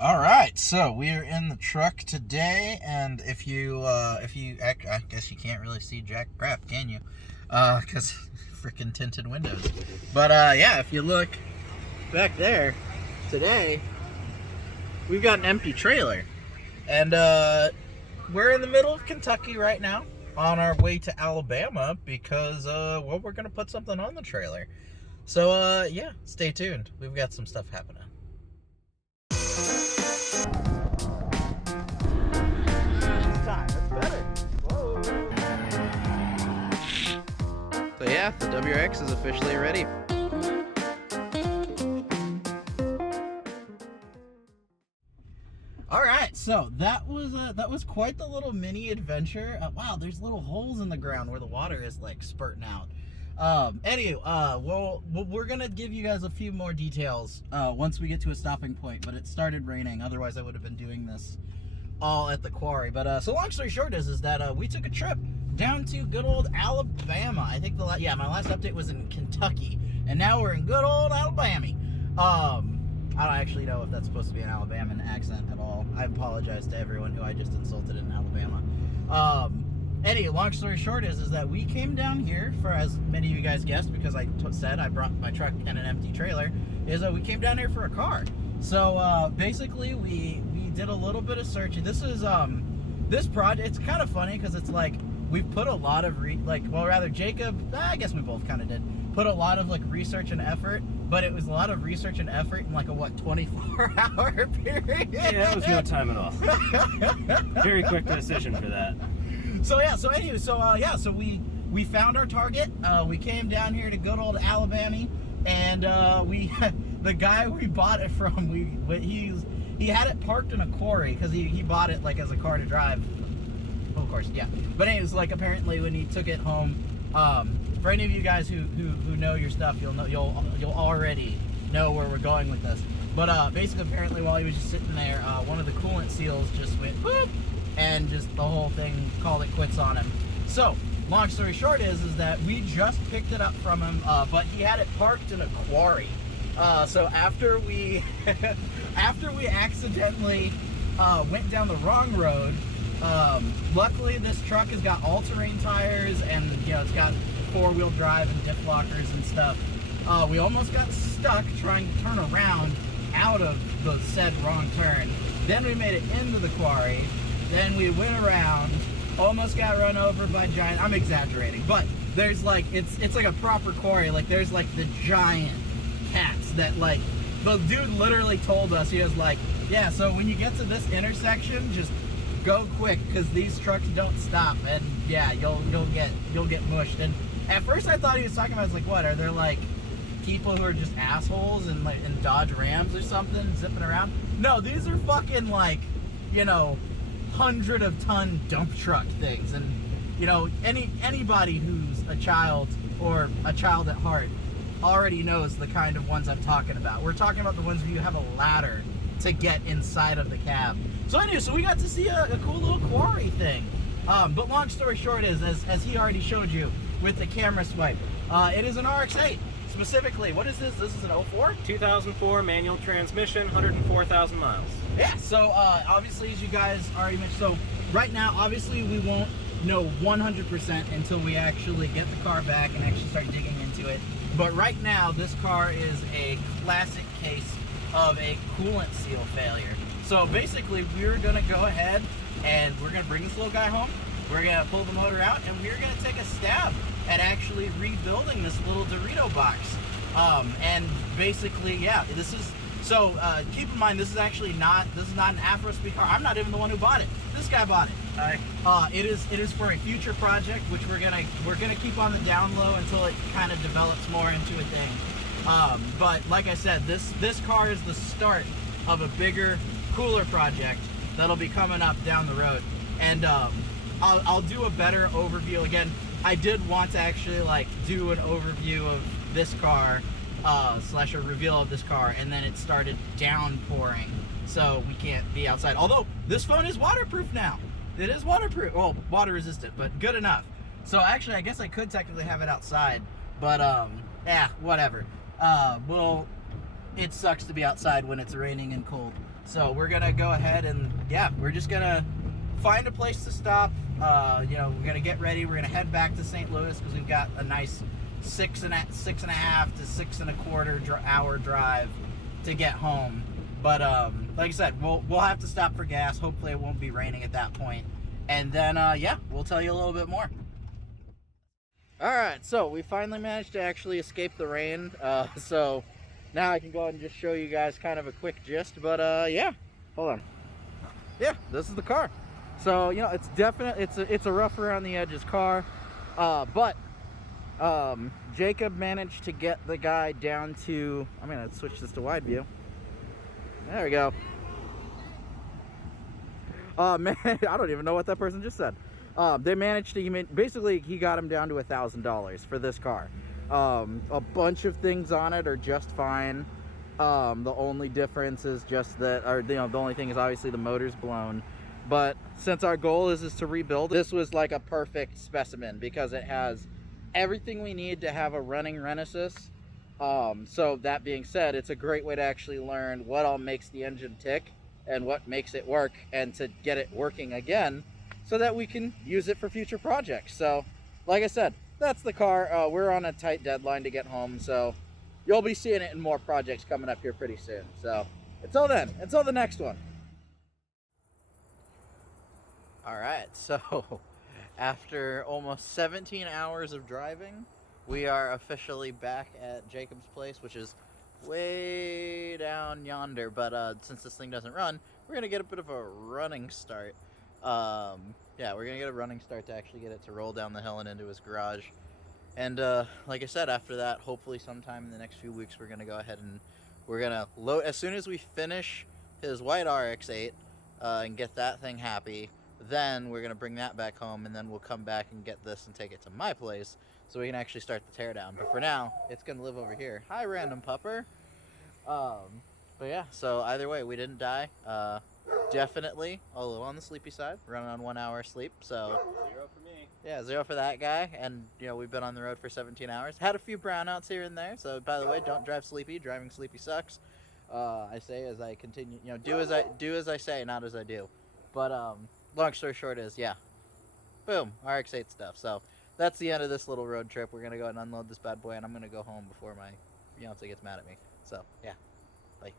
All right, so we are in the truck today, and I guess you can't really see jack crap, can you? Because freaking tinted windows. But yeah, if you look back there, today we've got an empty trailer, and we're in the middle of Kentucky right now, on our way to Alabama because well, we're gonna put something on the trailer. So yeah, stay tuned. We've got some stuff happening. So yeah, the WRX is officially ready. All right, so that was quite the little mini adventure. Wow, there's little holes in the ground where the water is like spurting out. Well, we're gonna give you guys a few more details once we get to a stopping point. But it started raining. Otherwise, I would have been doing this all at the quarry. But so long story short is that we took a trip down to good old Alabama. I think my last update was in Kentucky, and now we're in good old Alabama. I don't actually know if that's supposed to be an Alabama accent at all. I apologize to everyone who I just insulted in Alabama. Anyway, long story short is that we came down here for, as many of you guys guessed, because I said I brought my truck and an empty trailer, is that we came down here for a car. So basically we did a little bit of searching. This is this project, it's kind of funny because it's like we've put a lot of Jacob, I guess we both kind of did, put a lot of like research and effort, but it was a lot of research and effort in like a 24-hour period. Yeah, it was no time at all. Very quick decision for that. So yeah, so anyway, so we found our target. We came down here to good old Alabama, and the guy we bought it from, he had it parked in a quarry because he bought it like as a car to drive. Well, of course, yeah. But anyways, like apparently when he took it home, for any of you guys who know your stuff, you'll already know where we're going with this. But basically, apparently, while he was just sitting there, one of the coolant seals just went whoop, and just the whole thing called it quits on him. So, long story short is that we just picked it up from him, but he had it parked in a quarry. So after we accidentally went down the wrong road, luckily this truck has got all-terrain tires, and it's got four-wheel drive and diff lockers and stuff. We almost got stuck trying to turn around out of the said wrong turn. Then we made it into the quarry. Then we went around, almost got run over by giant. I'm exaggerating, but there's like it's like a proper quarry. Like there's like the giant cats that like the dude literally told us, he was like, yeah, so when you get to this intersection, just go quick because these trucks don't stop, and yeah, you'll get mushed. And at first I thought he was talking about, like, what are there like people who are just assholes and like in Dodge Rams or something zipping around? No, these are fucking like 100-ton dump truck things. And anybody who's a child or a child at heart already knows the kind of ones I'm talking about. We're talking about the ones where you have a ladder to get inside of the cab. So anyway, so we got to see a cool little quarry thing. But long story short is, as he already showed you with the camera swipe, it is an RX-8. Specifically, what is this? This is an 04? 2004 manual transmission, 104,000 miles. Yeah, so obviously, as you guys already mentioned, so right now, obviously, we won't know 100% until we actually get the car back and actually start digging into it. But right now, this car is a classic case of a coolant seal failure. So basically, we're gonna go ahead and we're gonna bring this little guy home. We're gonna pull the motor out, and we're gonna take a stab at actually rebuilding this little Dorito box. And basically, yeah, this is, so keep in mind, this is not an Afro speed car. I'm not even the one who bought it. This guy bought it. Hi. It is for a future project, which we're gonna keep on the down low until it kind of develops more into a thing. But like I said, this car is the start of a bigger, cooler project that'll be coming up down the road. And I'll do a better overview. Again, I did want to actually like do an overview of this car slash a reveal of this car, and then it started downpouring, so we can't be outside. Although this phone is waterproof now. It is waterproof, well, water resistant, but good enough. So actually, I guess I could technically have it outside, but yeah, whatever. We'll it sucks to be outside when it's raining and cold. So we're gonna go ahead and yeah, we're just gonna find a place to stop. You know, we're gonna get ready. We're gonna head back to St. Louis because we've got a nice 6.5 to 6.25 hour drive to get home. But like I said, we'll have to stop for gas. Hopefully it won't be raining at that point. And then yeah, we'll tell you a little bit more. All right, so we finally managed to actually escape the rain. So now I can go ahead and just show you guys kind of a quick gist. But yeah, hold on. Yeah, this is the car. So you know, it's definitely it's a rough around the edges car. But Jacob managed to get the guy down to, I'm gonna switch this to wide view. There we go. Man, I don't even know what that person just said. They managed to, basically he got him down to $1,000 for this car. A bunch of things on it are just fine. The only difference is just that, or you know, the only thing is obviously the motor's blown. But since our goal is to rebuild, this was like a perfect specimen because it has everything we need to have a running Renesis. So that being said, it's a great way to actually learn what all makes the engine tick and what makes it work, and to get it working again so that we can use it for future projects. So like I said, that's the car. We're on a tight deadline to get home, so you'll be seeing it in more projects coming up here pretty soon. So until then, until the next one. All right, so after almost 17 hours of driving, we are officially back at Jacob's place, which is way down yonder. But since this thing doesn't run, we're gonna get a bit of a running start. Yeah, we're gonna get a running start to actually get it to roll down the hill and into his garage. And like I said, after that, hopefully sometime in the next few weeks, we're gonna go ahead and we're gonna load as soon as we finish his white RX-8 and get that thing happy. Then we're gonna bring that back home, and then we'll come back and get this and take it to my place so we can actually start the teardown. But for now, it's gonna live over here. Hi, random pupper. But yeah, so either way, we didn't die. Definitely a little on the sleepy side, running on 1 hour sleep. So 0 for me. yeah, 0 for that guy. And you know, we've been on the road for 17 hours. Had a few brownouts here and there. So by the way, don't drive sleepy. Driving sleepy sucks. I say as I continue, you know, do as I say, not as I do. But long story short is, yeah, boom, RX-8 stuff. So that's the end of this little road trip. We're gonna go and unload this bad boy, and I'm gonna go home before my fiance gets mad at me. So yeah, bye.